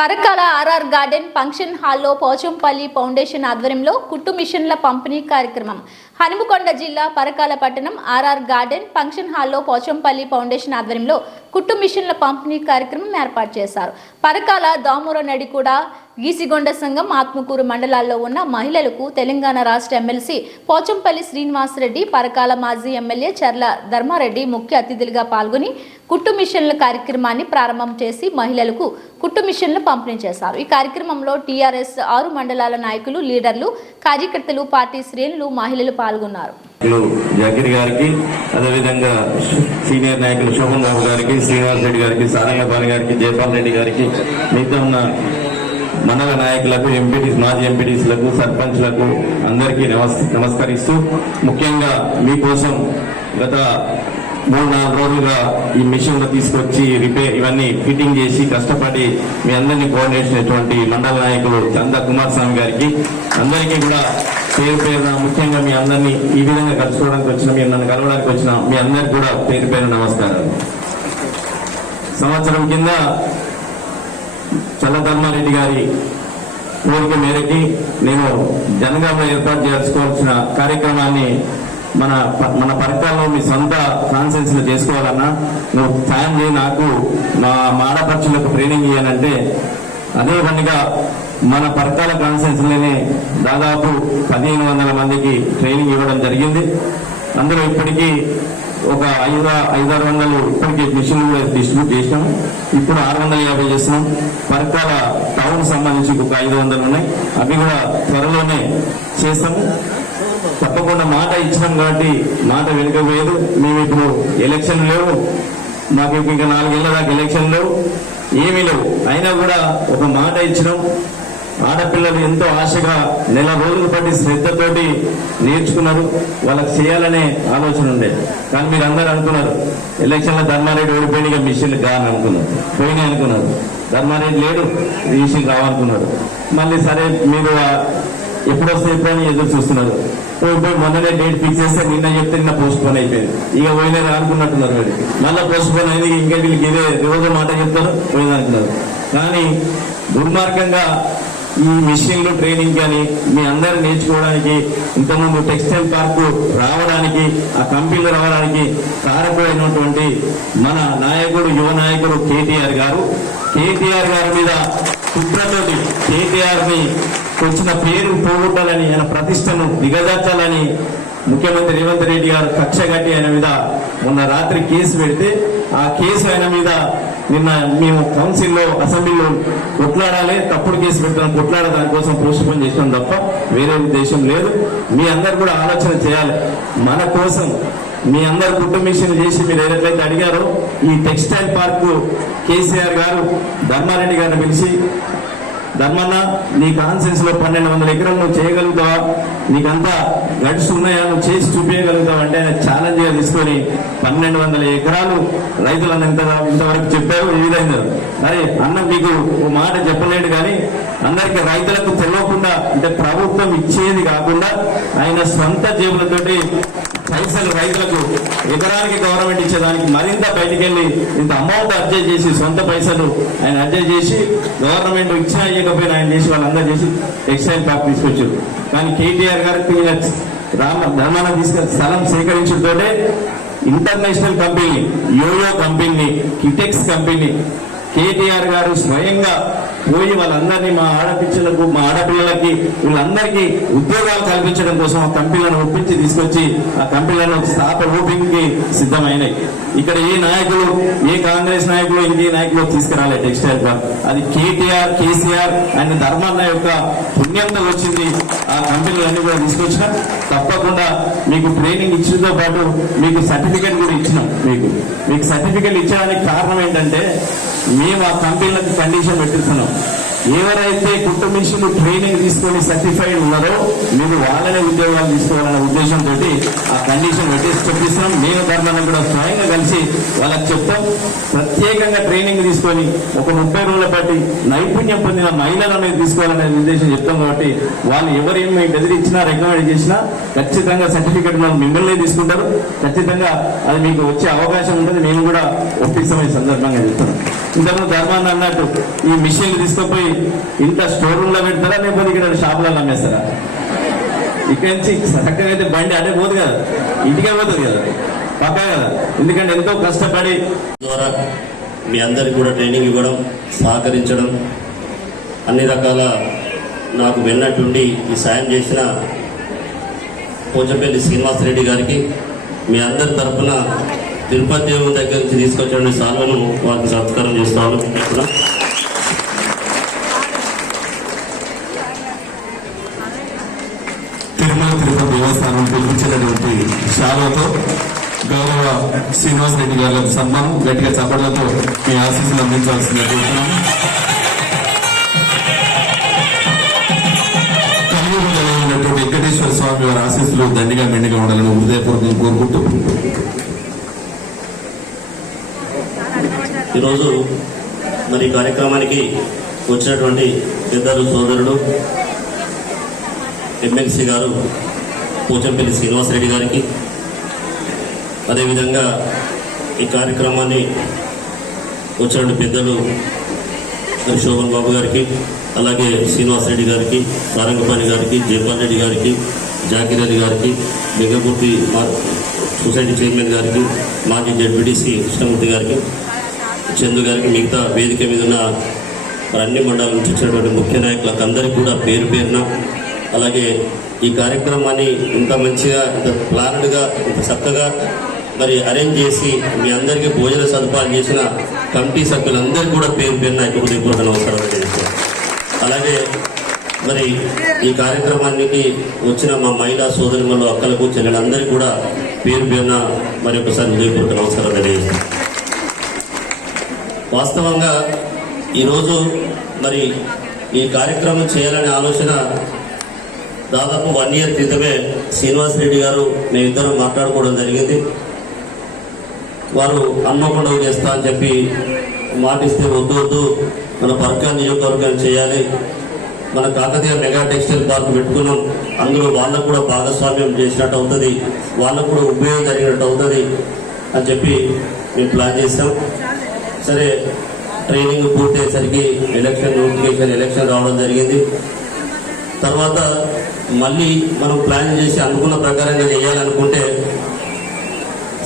Parakala RR garden function హాల్లో Pochampally foundation ఆధ్వర్యంలో కుట్టు మిషన్ల పంపిణీ కార్యక్రమం. హనుమకొండ జిల్లా పరకాల పట్టణం ఆర్ఆర్ గార్డెన్ ఫంక్షన్ హాల్లో పోచంపల్లి ఫౌండేషన్ ఆధ్వర్యంలో కుట్టు మిషన్ల పంపిణీ కార్యక్రమం ఏర్పాటు చేశారు. పరకాల దామూర నడికూడ గీసిగొండ సంఘం ఆత్మకూరు మండలాల్లో ఉన్న మహిళలకు తెలంగాణ రాష్ట్ర ఎమ్మెల్సీ పోచంపల్లి శ్రీనివాసరెడ్డి పరకాల మాజీ ఎమ్మెల్యే చర్ల ధర్మారెడ్డి ముఖ్య అతిథులుగా పాల్గొని కుట్టు మిషన్ల కార్యక్రమాన్ని ప్రారంభం చేసి మహిళలకు కుట్టు మిషన్లు పంపిణీ చేశారు. ఈ కార్యక్రమంలో టీఆర్ఎస్ ఆరు మండలాల నాయకులు లీడర్లు కార్యకర్తలు పార్టీ శ్రేణులు మహిళలు పాల్గొన్నారు. జాకిర్ గారికి అదేవిధంగా సీనియర్ నాయకులు శోభన్ బాబు గారికి శ్రీనివాస్ రెడ్డి గారికి సారంగపాణి గారికి జయపాల్ రెడ్డి గారికి మిగతా ఉన్న మండల నాయకులకు ఎంపీటీస్ మాజీ ఎంపీటీస్లకు సర్పంచ్లకు అందరికీ నమస్ నమస్కరిస్తూ ముఖ్యంగా మీకోసం గత మూడు నాలుగు రోజులుగా ఈ మిషన్లు తీసుకొచ్చి రిపేర్ ఇవన్నీ ఫిట్టింగ్ చేసి కష్టపడి మీ అందరినీ కోఆర్డినేట్ చేసినటువంటి మండల నాయకులు చందా కుమార్ స్వామి గారికి అందరికీ కూడా పేరు పేరున ముఖ్యంగా మీ అందరినీ ఈ విధంగా కలుసుకోవడానికి వచ్చిన మీరు నన్ను కలవడానికి వచ్చిన మీ అందరికి కూడా పేరు పేరు నమస్కారాలు. సంవత్సరం కింద చల్లధర్మారెడ్డి గారి కోరిక మేరకి నేను జనగామ ఏర్పాటు చేసుకోవాల్సిన కార్యక్రమాన్ని మన మన పరకాల్లో మీ సొంత కాన్సెన్స్లో చేసుకోవాలన్నా నువ్వు సాయం చేయి నాకు మా మాడపక్షులకు ట్రైనింగ్ ఇవ్వాలంటే అదే పనిగా మన పరకాల కాన్సెన్స్లోనే దాదాపు పదిహేను వందల మందికి ట్రైనింగ్ ఇవ్వడం జరిగింది. అందులో ఇప్పటికీ ఒక ఐదు ఐదారు వందలు ఇప్పటికే మిషన్లు కూడా డిస్ట్రిబ్యూట్ చేసినాం. ఇప్పుడు ఆరు వందల యాభై చేస్తున్నాం. పరకాల టౌన్ సంబంధించి ఒక ఐదు వందలు ఉన్నాయి. అవి కూడా త్వరలోనే చేస్తాము తప్పకుండా మాట ఇచ్చినాం కాబట్టి మాట వెనుకపోయేది మేము ఇప్పుడు ఎలక్షన్ లేవు. మాకు ఇంకా నాలుగేళ్ళ దాకా ఎలక్షన్ లేవు. ఏమీ లేవు. అయినా కూడా ఒక మాట ఇచ్చినాం. ఆడపిల్లలు ఎంతో ఆశగా నెల రోజులు పట్టి శ్రద్ధతోటి నేర్చుకున్నారు. వాళ్ళకి చేయాలనే ఆలోచన ఉండే. కానీ మీరు అందరు అనుకున్నారు ఎలక్షన్లో ధర్మారెడ్డి ఓడిపోయిన ఇక కాని అనుకున్నారు. పోయినాయి అనుకున్నారు. ధర్మారెడ్డి లేడు మిషన్ రావనుకున్నారు మళ్ళీ సరే మీరు ఎప్పుడొస్తే ఎప్పుడు వస్తే ఎప్పుడని ఎదురు చూస్తున్నారు. పోయి మొన్ననే డేట్ ఫిక్స్ చేస్తే నిన్న చెప్తే నిన్న పోస్ట్ పోన్ అయిపోయింది. ఇక పోయినా అనుకున్నట్టున్నారు మరి. మళ్ళీ పోస్ట్ పోన్ అయింది ఇంకా వీళ్ళకి ఇదే రోజు మాట చెప్తారు పోయిందనుకున్నారు కానీ దుర్మార్గంగా ఈ మిషన్లు ట్రైనింగ్ కానీ మీ అందరు నేర్చుకోవడానికి ఇంతకుముందు టెక్స్టైల్ పార్కు రావడానికి ఆ కంపెనీలు రావడానికి కారకుడైనటువంటి మన నాయకుడు యువ నాయకుడు కేటీఆర్ గారు. కేటీఆర్ గారి మీద కుట్రతోటి కేటీఆర్ని వచ్చిన పేరు పోగొట్టాలని ఆయన ప్రతిష్టను దిగజార్చాలని ముఖ్యమంత్రి రేవంత్ రెడ్డి గారు కక్ష కట్టి ఆయన మీద మొన్న రాత్రి కేసు పెడితే ఆ కేసు ఆయన మీద నిన్న మేము కౌన్సిల్లో అసెంబ్లీలో కొట్లాడాలి తప్పుడు కేసు పెట్టడం కొట్లాడ దానికోసం పోస్ట్ పోన్ చేసినాం తప్ప వేరే ఉద్దేశం లేదు. మీ అందరు కూడా ఆలోచన చేయాలి. మన కోసం మీ అందరు కుటుంబీషన్ చేసి మీరు ఏదైతే అడిగారో ఈ టెక్స్టైల్ పార్కు కేసీఆర్ గారు ధర్మారెడ్డి గారిని పిలిచి ధర్మన్న నీ కాన్సెన్స్లో పన్నెండు వందల ఎకరాలు నువ్వు చేయగలుగుతావా? నీకంతా గడ్స్ ఉన్నాయా? నువ్వు చేసి చూపించగలుగుతావు? అంటే ఆయన ఛాలెంజ్గా తీసుకొని పన్నెండు వందల ఎకరాలు రైతులను ఎంత ఇంతవరకు చెప్పారు ఏ విధంగా. అరే అన్న మీకు ఓ మాట చెప్పలేడు కానీ అందరికి రైతులకు తెలియకుండా అంటే ప్రభుత్వం ఇచ్చేది కాకుండా ఆయన సొంత జేబులతోటి పైసలు రైతులకు ఎకరానికి గవర్నమెంట్ ఇచ్చేదానికి మరింత బయటికి వెళ్ళి ఇంత అమౌంట్ అడ్జస్ట్ చేసి సొంత పైసలు ఆయన అడ్జస్ట్ చేసి గవర్నమెంట్ ఇచ్చినా ఇవ్వకపోయినా ఆయన చేసి వాళ్ళందరూ చేసి టెక్స్టైల్ ప్యాక్ తీసుకొచ్చారు. కానీ కేటీఆర్ గారికి రామ ధర్మాన తీసుకొని స్థలం సేకరించడంతోటే international company yo-yo company Kitex company KTR గారు స్వయంగా పోయి వాళ్ళందరినీ మా ఆడపిల్లలకు మా ఆడపిల్లలకి వీళ్ళందరికీ ఉద్యోగాలు కల్పించడం కోసం ఆ కంపెనీలను ఒప్పించి తీసుకొచ్చి ఆ కంపెనీలను స్థాప రూపింగ్కి కి సిద్ధమైనాయి. ఇక్కడ ఏ నాయకులు ఏ కాంగ్రెస్ నాయకులు ఇంకే నాయకులు తీసుకురాలే టెక్స్టైల్ పార్క్ అది కేటీఆర్ కేసీఆర్ అండ్ ధర్మన్న యొక్క పుణ్యంతో వచ్చింది. ఆ కంపెనీలన్నీ కూడా తీసుకొచ్చినా తప్పకుండా మీకు ట్రైనింగ్ ఇచ్చినతో పాటు మీకు సర్టిఫికేట్ కూడా ఇచ్చినాం మీకు. మీకు సర్టిఫికేట్ ఇచ్చడానికి కారణం ఏంటంటే మేము ఆ కంపెనీలకు కండిషన్ పెట్టిస్తున్నాం. ఎవరైతే కుట్ట మిషన్ ట్రైనింగ్ తీసుకొని సర్టిఫైడ్ ఉన్నారో మీరు వాళ్ళనే ఉద్యోగాలు తీసుకోవాలనే ఉద్దేశంతో ఆ కండిషన్ పెట్టేసి చెప్పిస్తున్నాం మేము ధర్మాన్ని కూడా స్వయంగా కలిసి వాళ్ళకి చెప్తాం. ప్రత్యేకంగా ట్రైనింగ్ తీసుకొని ఒక ముప్పై రోజుల పాటు నైపుణ్యం పొందిన మహిళలను తీసుకోవాలనే ఉద్దేశం చెప్తాం కాబట్టి వాళ్ళు ఎవరేమి బెదిరించినా రికమెండ్ చేసినా ఖచ్చితంగా సర్టిఫికెట్ మనం మిమ్మల్ని తీసుకుంటారు. ఖచ్చితంగా అది మీకు వచ్చే అవకాశం ఉంటుంది. మేము కూడా ఒప్పిస్తాం ఈ సందర్భంగా చెప్తున్నాం. ఇంతకు ధర్మాన్ని అన్నట్టు ఈ మిషన్లు తీసుకుపోయి ఇంత స్టోర్ రూమ్లో పెడతారా? లేకపోతే ఇక్కడ షాపులలో అమ్మేస్తారా? ఇక్కడ నుంచి చక్కగా అయితే బండి అటే పోదు కదా. ఇంటికే పోతుంది కదా. పక్కా కదా. ఎందుకంటే ఎంతో కష్టపడి ద్వారా మీ అందరికి కూడా ట్రైనింగ్ ఇవ్వడం సహకరించడం అన్ని రకాల నాకు వెన్నట్టుండి ఈ సాయం చేసిన పోచంపల్లి శ్రీనివాసరెడ్డి గారికి మీ అందరి తరఫున తిరుపతి దేవుని దగ్గర నుంచి తీసుకొచ్చిన సాల్వను వారికి సత్కారం చేస్తాను. ఇక్కడ. తిరుమల తిరుపతి దేవస్థానం పిలిపించినటువంటి శాలతో గౌరవ శ్రీనివాస్ రెడ్డి గారి సన్మానం గట్టిగా చప్పట్లతో మీ ఆశీస్సులు అందించాల్సిందిగా కోరుతున్నాను ఉన్నటువంటి వెంకటేశ్వర స్వామి వారి ఆశీస్సులు దండిగా మెండిగా ఉండాలని హృదయపూర్వకంగా కోరుకుంటూ ఈరోజు మరి ఈ కార్యక్రమానికి వచ్చినటువంటి పెద్దలు సోదరుడు ఎమ్మెల్సీ గారు పోచంపల్లి శ్రీనివాసరెడ్డి గారికి. అదేవిధంగా ఈ కార్యక్రమాన్ని వచ్చినటువంటి పెద్దలు మరి శోభన్ బాబు గారికి అలాగే శ్రీనివాసరెడ్డి గారికి సారంగపాణి గారికి జయపాల్ రెడ్డి గారికి జాకీర్ రెడ్డి గారికి లింగమూర్తి సొసైటీ చైర్మన్ గారికి మాజీ జడ్పీటీసీ కృష్ణమూర్తి గారికి చందు గారికి మిగతా వేదిక మీద ఉన్న మరి అన్ని మండలాల నుంచి వచ్చినటువంటి ముఖ్య నాయకులకు అందరికీ కూడా పేరు పేరున అలాగే ఈ కార్యక్రమాన్ని ఇంత మంచిగా ఇంత ప్లాన్డ్గా ఇంత చక్కగా మరి అరేంజ్ చేసి మీ అందరికీ భోజన సదుపాయాలు చేసిన కమిటీ సభ్యులందరికీ కూడా పేరు పేరున హృదయపూర్వక నమస్కారం తెలియజేస్తాను అలాగే మరి ఈ కార్యక్రమానికి వచ్చిన మా మహిళా సోదరులు అక్కలకు చెల్లెలందరికీ కూడా పేరు పేరున మరి ఒకసారి హృదయపూర్వక నమస్కారం తెలియజేస్తాను వాస్తవంగా ఈరోజు మరి ఈ కార్యక్రమం చేయాలనే ఆలోచన దాదాపు వన్ ఇయర్ క్రితమే శ్రీనివాస్ రెడ్డి గారు మేమిద్దరం మాట్లాడుకోవడం జరిగింది. వారు హన్మకొండకు చేస్తా అని చెప్పి మాటిస్తే వద్దు వద్దు మన పర్కా నియోజకవర్గం చేయాలి. మన కాకతీయ మెగా టెక్స్టైల్ పార్క్ పెట్టుకున్నాం. అందులో వాళ్ళకు కూడా భాగస్వామ్యం చేసినట్టు అవుతుంది. వాళ్ళకు కూడా ఉపయోగం జరిగినట్టు అవుతుంది అని చెప్పి మేము ప్లాన్ చేసాం సరే ట్రైనింగ్ పూర్తయ్యేసరికి ఎలక్షన్ నోటిఫికేషన్ ఎలక్షన్ రావడం జరిగింది. తర్వాత మళ్ళీ మనం ప్లాన్ చేసి అనుకున్న ప్రకారంగా చేయాలనుకుంటే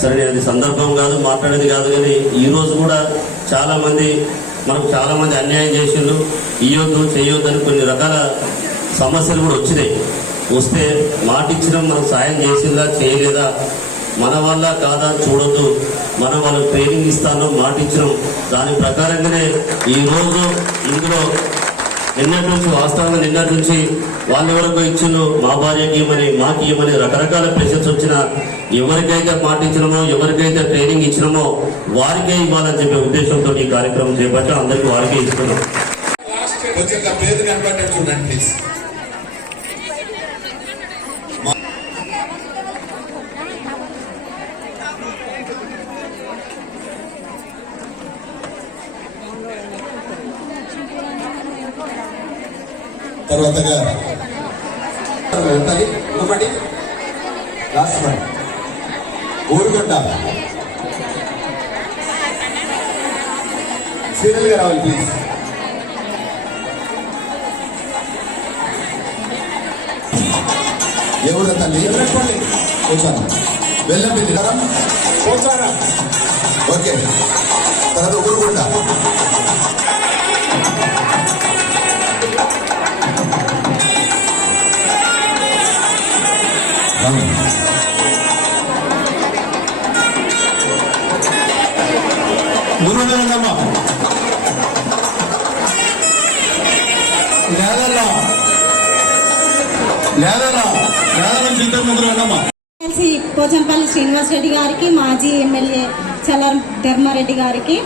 సరే అది సందర్భం కాదు మాట్లాడేది కాదు కానీ ఈ రోజు కూడా చాలామంది మనకు చాలామంది అన్యాయం చేసిండ్రు ఇయ్యొద్దు చేయొద్దు అని కొన్ని రకాల సమస్యలు కూడా వచ్చినాయి. వస్తే మాట ఇచ్చినాం మనం సాయం చేసిందా చేయలేదా మన వల్ల కాదా చూడొద్దు. మనం వాళ్ళు ట్రైనింగ్ ఇస్తాను మాట ఇచ్చినాం దాని ప్రకారంగానే ఈ రోజు ఇందులో నిన్నటి నుంచి వాస్తవంగా నిన్నటి నుంచి వాళ్ళ వరకు ఇచ్చిండ్రు మా భార్యకి ఇవ్వమని మాకు ఇవ్వమని రకరకాల ప్రెషర్స్ వచ్చిన ఎవరికైతే పాటించినమో ఎవరికైతే ట్రైనింగ్ ఇచ్చినమో వారికే ఇవ్వాలని చెప్పే ఉద్దేశంతో ఈ కార్యక్రమం చేపట్టి. అందరికీ వారికే ఇస్తున్నాం కొంచెం ఆ పేరు కనబడ్డాడు చూడండి ప్లీజ్ తర్వాతగా ఉంటాయి. ఇంకొకటి లాస్ట్ వన్ ఊరుగొండ సీరియల్గా రావాలి ప్లీజ్ ఎవరు తల్లి? ఎవరెప్పండి కూర్చోను వెళ్ళండి కదా ఓకే. తర్వాత ఊరుకుంటా కలిసి లేదల్లా ముగ్గురు అన్నమ్మా పోచంపల్లి శ్రీనివాస్ రెడ్డి గారికి మాజీ ఎమ్మెల్యే చలం ధర్మారెడ్డి గారికి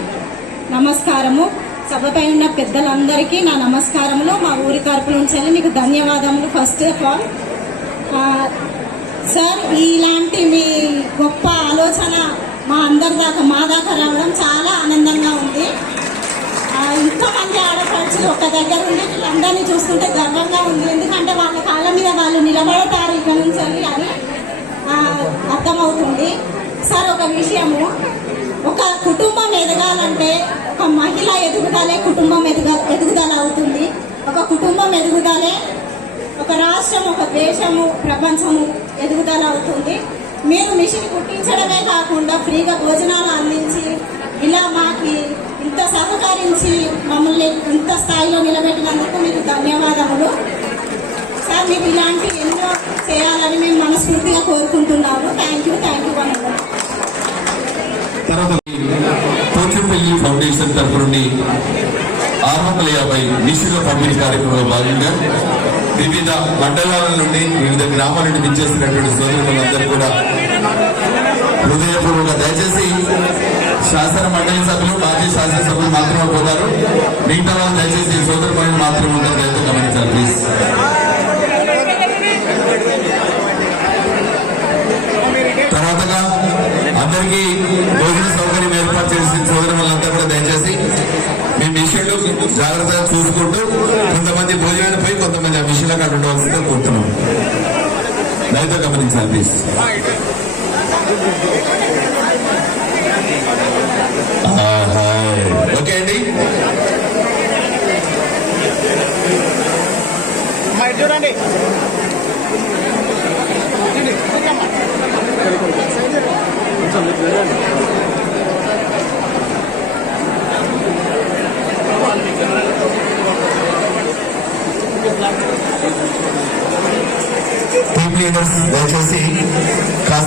నమస్కారము. సభపై ఉన్న పెద్దలందరికీ నా నమస్కారములు. మా ఊరి తరపు నుంచి మీకు ధన్యవాదములు ఫస్ట్ ఆఫ్ ఆల్. సార్ ఇలాంటి మీ గొప్ప ఆలోచన మా అందరి దాకా మా దాకా రావడం చాలా ఆనందంగా ఉంది. ఇంకా మంది ఆడపడుచులు ఒక దగ్గర ఉండి అందరినీ చూస్తుంటే గర్వంగా ఉంది. ఎందుకంటే వాళ్ళ కాళ్ళ మీద వాళ్ళు నిలబడతారు ఇక్కడ నుంచి అని అర్థమవుతుంది. సార్ ఒక విషయము. ఒక కుటుంబం ఎదగాలంటే ఒక మహిళ ఎదుగుదలే కుటుంబం ఎదుగ ఎదుగుదల అవుతుంది. ఒక కుటుంబం ఎదుగుదలే ఒక రాష్ట్రం ఒక దేశము ప్రపంచము ఎదుగుదల అవుతుంది. మీరు మిషన్ కుట్టించడమే కాకుండా ఫ్రీగా భోజనాలు అందించి ఇలా మాకు ఇంత సహకరించి మమ్మల్ని ఇంత స్థాయిలో నిలబెట్టినందుకు మీకు ధన్యవాదములు. సార్ మీకు ఇలాంటి ఎన్నో చేయాలని మేము మనస్ఫూర్తిగా కోరుకుంటున్నాము. థ్యాంక్ యూ థ్యాంక్ యూ అని పోచంపల్లి ఫౌండేషన్ తరఫు నుండి ఆరు వందల యాభై నిశుల పంపిణీ కార్యక్రమంలో భాగంగా వివిధ మండలాల నుండి వివిధ గ్రామాల నుండి విచ్చేసినటువంటి సోదరులందరూ కూడా హృదయపూర్వక దయచేసి శాసన మండలి సభ్యులు మాజీ శాసనసభ్యులు మాత్రమే పోతారు. మిగతా వాళ్ళు దయచేసి సోదరు పనులు మాత్రమే ఉంటారు. దయతో గమనించాలి ప్లీజ్ తర్వాతగా అందరికీ భోజన సౌకర్యం ఏర్పాటు చేసిన సోదరు వాళ్ళంతా కూడా దయచేసి మీ మిషన్లు జాగ్రత్తగా చూసుకుంటూ కొంతమంది భోజనాన్ని అక్కడ ఉండవలసిందిగా కోరుతున్నాం దయతో గమనించాలి ప్లీజ్. ఓకే అండి. చూడండి టీమ్ లీడర్స్ దయచేసి కాస్త